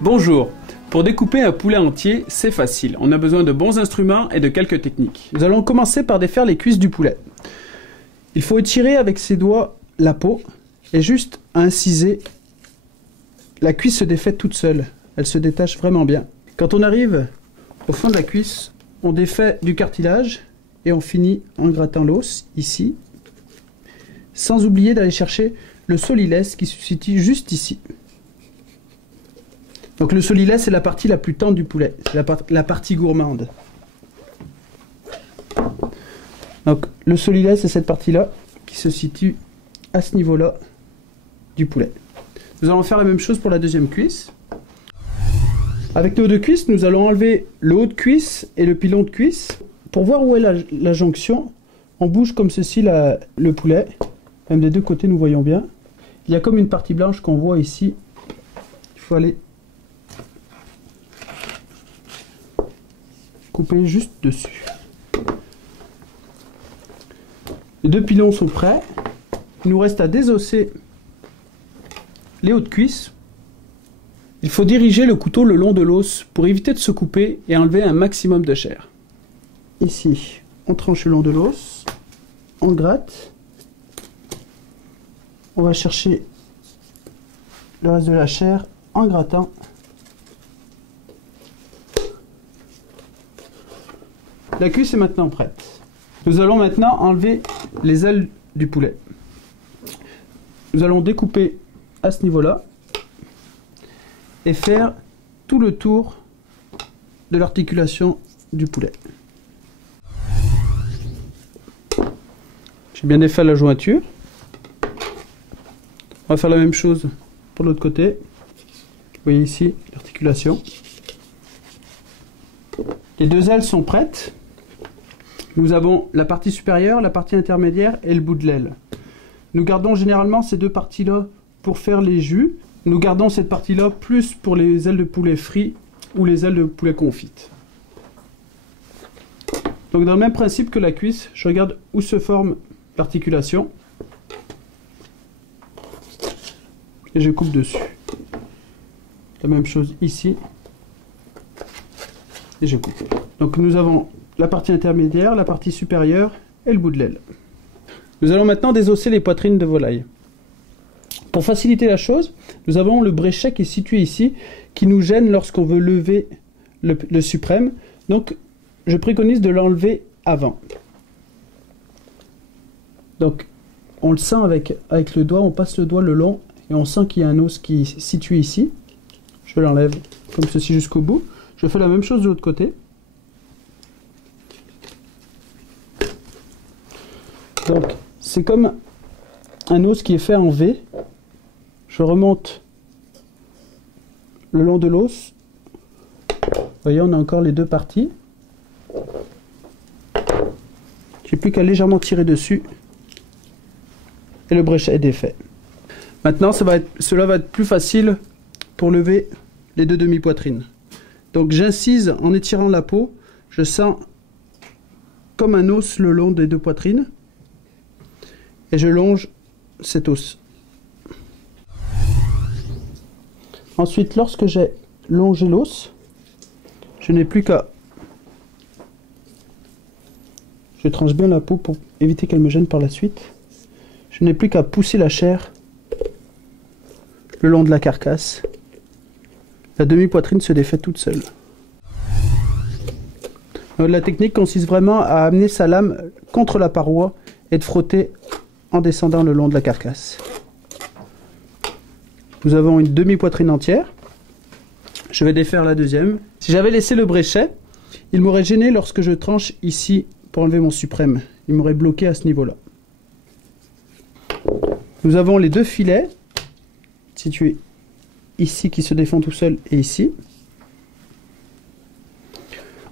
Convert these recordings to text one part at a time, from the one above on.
Bonjour. Pour découper un poulet entier, c'est facile. On a besoin de bons instruments et de quelques techniques. Nous allons commencer par défaire les cuisses du poulet. Il faut étirer avec ses doigts la peau et juste inciser. La cuisse se défait toute seule. Elle se détache vraiment bien. Quand on arrive au fond de la cuisse, on défait du cartilage et on finit en grattant l'os, ici. Sans oublier d'aller chercher le solilès qui se situe juste ici. Donc le solilès, c'est la partie la plus tendre du poulet, c'est la partie gourmande. Donc le solilès, c'est cette partie-là qui se situe à ce niveau-là du poulet. Nous allons faire la même chose pour la deuxième cuisse. Avec nos deux cuisses, nous allons enlever le haut de cuisse et le pilon de cuisse. Pour voir où est la jonction, on bouge comme ceci le poulet. Même des deux côtés, nous voyons bien. Il y a comme une partie blanche qu'on voit ici. Il faut aller couper juste dessus. Les deux pilons sont prêts. Il nous reste à désosser les hauts de cuisse. Il faut diriger le couteau le long de l'os pour éviter de se couper et enlever un maximum de chair. Ici, on tranche le long de l'os, on gratte. On va chercher le reste de la chair en grattant. La cuisse est maintenant prête. Nous allons maintenant enlever les ailes du poulet. Nous allons découper à ce niveau-là et faire tout le tour de l'articulation du poulet. J'ai bien défait la jointure. On va faire la même chose pour l'autre côté. Vous voyez ici l'articulation. Les deux ailes sont prêtes. Nous avons la partie supérieure, la partie intermédiaire et le bout de l'aile. Nous gardons généralement ces deux parties-là pour faire les jus. Nous gardons cette partie-là plus pour les ailes de poulet frit ou les ailes de poulet confites. Donc dans le même principe que la cuisse, je regarde où se forme l'articulation et je coupe dessus. La même chose ici et je coupe. Donc nous avons la partie intermédiaire, la partie supérieure et le bout de l'aile. Nous allons maintenant désosser les poitrines de volaille. Pour faciliter la chose, nous avons le bréchet qui est situé ici, qui nous gêne lorsqu'on veut lever le suprême. Donc je préconise de l'enlever avant. Donc on le sent avec le doigt, on passe le doigt le long et on sent qu'il y a un os qui est situé ici. Je l'enlève comme ceci jusqu'au bout. Je fais la même chose de l'autre côté. Donc c'est comme un os qui est fait en V. Je remonte le long de l'os. Vous voyez, on a encore les deux parties. J'ai plus qu'à légèrement tirer dessus. Et le bréchet est défait. Maintenant, cela va être plus facile pour lever les deux demi-poitrines. Donc j'incise en étirant la peau. Je sens comme un os le long des deux poitrines. Et je longe cet os. Ensuite, lorsque j'ai longé l'os, je n'ai plus qu'à... Je tranche bien la peau pour éviter qu'elle me gêne par la suite. Je n'ai plus qu'à pousser la chair le long de la carcasse. La demi-poitrine se défait toute seule. Donc, la technique consiste vraiment à amener sa lame contre la paroi et de frotter en descendant le long de la carcasse. Nous avons une demi-poitrine entière. Je vais défaire la deuxième. Si j'avais laissé le bréchet, il m'aurait gêné lorsque je tranche ici pour enlever mon suprême. Il m'aurait bloqué à ce niveau-là. Nous avons les deux filets situés ici qui se défendent tout seuls et ici.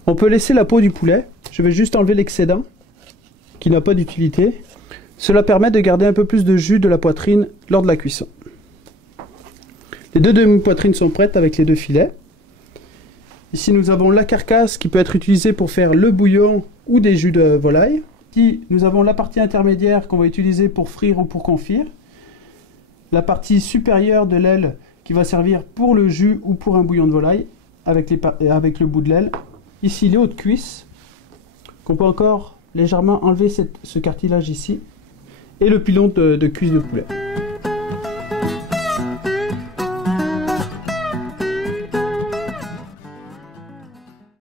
On peut laisser la peau du poulet. Je vais juste enlever l'excédent qui n'a pas d'utilité. Cela permet de garder un peu plus de jus de la poitrine lors de la cuisson. Les deux demi-poitrines sont prêtes avec les deux filets. Ici nous avons la carcasse qui peut être utilisée pour faire le bouillon ou des jus de volaille. partie, nous avons la partie intermédiaire qu'on va utiliser pour frire ou pour confire. La partie supérieure de l'aile qui va servir pour le jus ou pour un bouillon de volaille avec le bout de l'aile. Ici les hautes cuisses, qu'on peut encore légèrement enlever ce cartilage ici. Et le pilon de cuisse de poulet.